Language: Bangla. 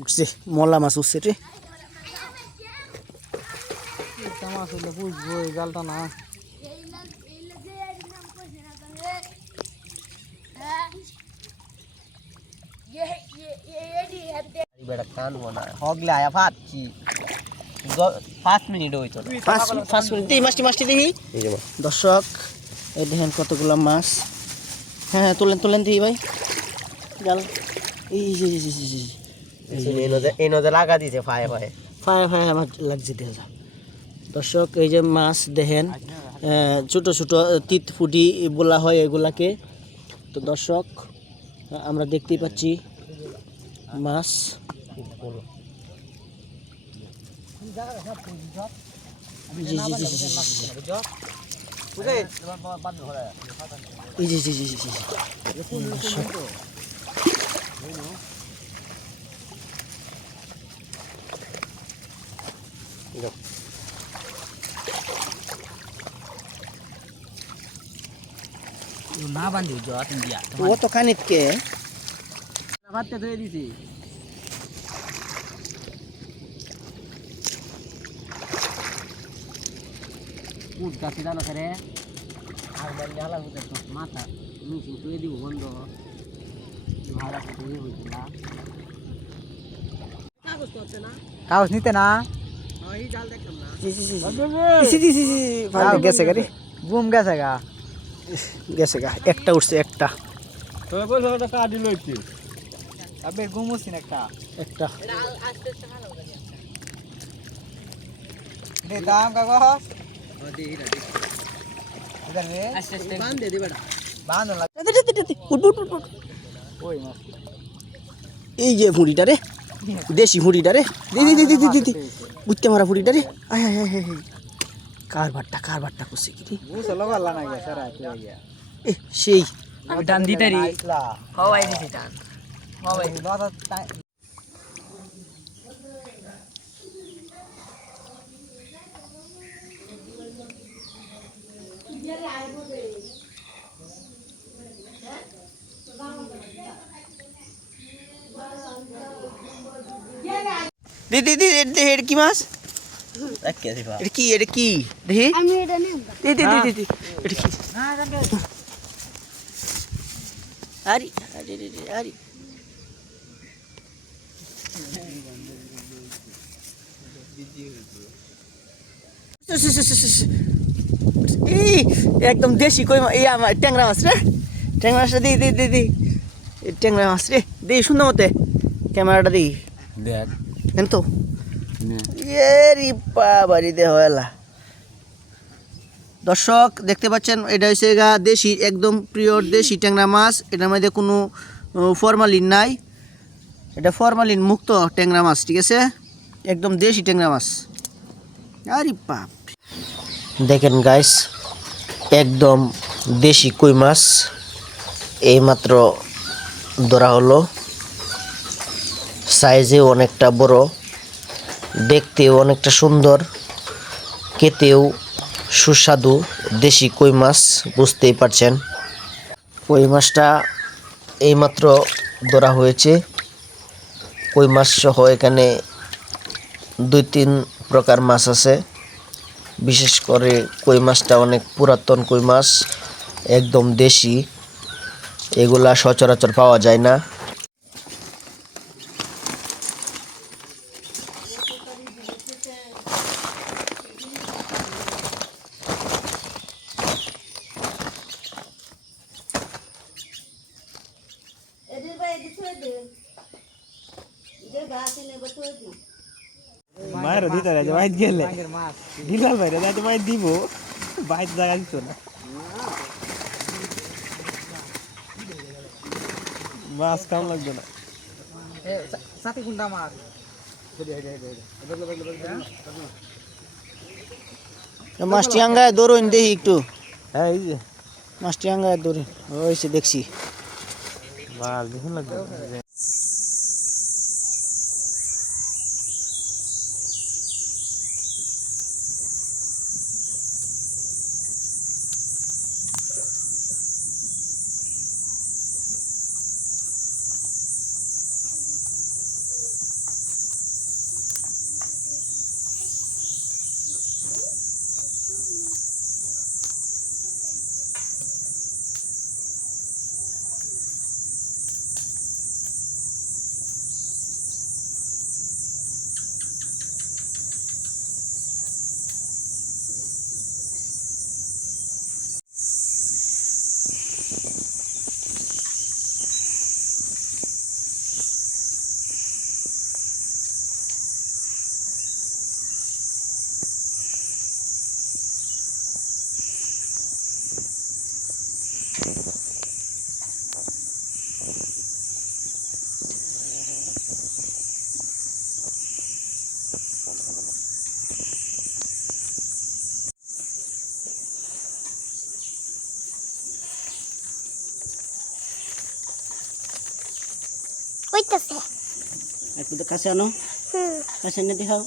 উঠছে মলা মাছ উঠছে রে। মাছ হইলে বুঝব এই জালটা না। হগলে আয়া পাঁচ মিনিট হইতো পাঁচ পাঁচ মিনিট। এই মাছটি মাছটি দেখি। দর্শক এই দেখেন কতগুলো মাছ। হ্যাঁ হ্যাঁ তোলেন তোলেন দেখি ভাই। জাল। এই। এই ফায়ে আমার লাগছে দর্শক, এই যে মাছ দেখেন ছোট ছোট তিত ফুটি বলা হয় এগুলাকে। তো দর্শক, আমরা দেখতেই পাচ্ছি মাছ। জি জি জি জি জি জি। জি। জি দর্শক, না বান্ধি জট দিয়া ও তো খানিত কে ভাতটা ধুয়ে দিছি। উঠ গাছে জানো রে। আর বাড়ি হালা হতে তো মাথা। মিশিং ধুয়ে দিব বন্ধ। ভাড়া ধুয়ে হইছিল কাগজ নিতে না। গেছে গাড়ি বুম গেছে গা গেছে গা একটা উঠছে একটা তোর বলছো ওটা কাটি লইছি আবে গুম হচ্ছি একটা একটা দে দাম কাগজ इधर में बांध दे दे बेटा बांध लग দে, দে, দে, দে, দে, উঠ, উঠ, উঠ, উঠ। ओए मत এই যে ফুড়িটা রে দেশি ফুড়িটা রে দি দি দি দি দি দি বুঝতে মারা ফুটিটা রে। আয় আয় আয় কারবারটা কারবারটা করছে কি রে? এ সেই। ডান দিতারি হওয়াই দিতে ডান হওয়াই দিদি দিদি মাছ? দেখি। দিদি দিদি কি? এই একদম দেশি কই এই আমার ট্যাংরা মাছ রে। ট্যাংরা মাছটা দিই দিই দিই দিই ট্যাংরা মাছ রে। দিই সুন্দর মতে। ক্যামেরাটা দিই দেখ। কেন তো এরি বাবারি দেহ এলা। দর্শক দেখতে পাচ্ছেন এটা হচ্ছে গা দেশি একদম পিওর দেশি ট্যাংরা মাছ। এটার মধ্যে কোনো ফরমালিন নাই। এটা ফরমালিন মুক্ত ট্যাংরা মাছ ঠিক আছে? একদম দেশি ট্যাংরা মাছ। আরে বাপ দেখেন গাইস একদম দেশি কই মাছ। এইমাত্র ধরা হলো। সাইজেও অনেকটা বড়, দেখতেও অনেকটা সুন্দর, খেতেও সুস্বাদু দেশি কই মাছ, বুঝতেই পারছেন। কই মাছটা এইমাত্র ধরা হয়েছে। কই মাছ সহ এখানে দুই তিন প্রকার মাছ আছে। বিশেষ করে কই মাছটা অনেক পুরাতন কই মাছ, একদম দেশি। এগুলা সচরাচর পাওয়া যায় না। মায়ের দিতে রাজা বাইত গেলে। ঢিলাল ভাই রাজা তো বাইত দিব। বাইত জায়গা দিত না। মাছ কাম লাগবে না। সাথে গুন্ডা মাছ। মাছটি আঙ্গায় দৌড়ুন দেখি একটু। হ্যাঁ এই মাছটি আঙ্গায় দৌড়ুন ওই দেখছি। মাছ দেখুন লাগবে হইতেছে একটু কাছে আনো। কাছে এনে দেখাও।